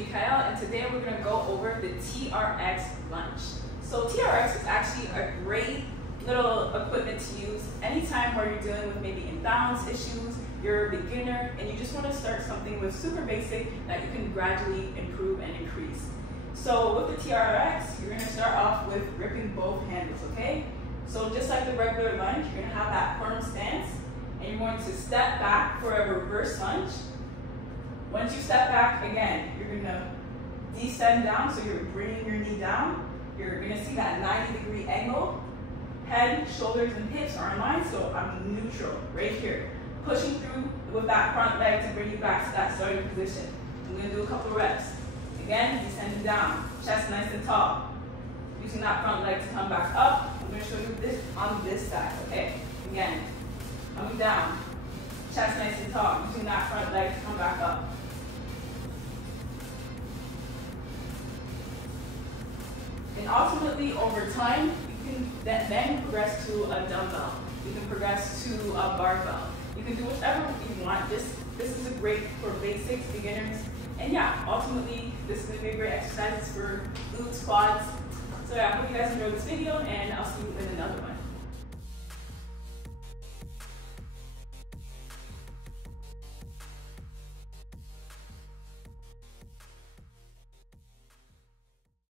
Mikhail, and today we're going to go over the TRX Lunge. So TRX is actually a great little equipment to use anytime where you're dealing with maybe imbalance issues, you're a beginner, and you just want to start something with super basic that you can gradually improve and increase. So with the TRX, you're going to start off with gripping both handles, okay? So just like the regular lunge, you're going to have that firm stance, and you're going to step back for a reverse lunge. Once you step back, again, you're going to descend down, so you're bringing your knee down. You're going to see that 90-degree angle. Head, shoulders, and hips are in line, so I'm neutral right here. Pushing through with that front leg to bring you back to that starting position. I'm going to do a couple reps. Again, descending down, chest nice and tall. Using that front leg to come back up. I'm going to show you this on this side, okay? Again, coming down, chest nice and tall. Using that front leg to come back up. And ultimately, over time, you can then progress to a dumbbell. You can progress to a barbell. You can do whatever you want. This is a great for basics, beginners. And yeah, ultimately, this is going to be a great exercise for glutes, quads. So yeah, I hope you guys enjoyed this video, and I'll see you in another one.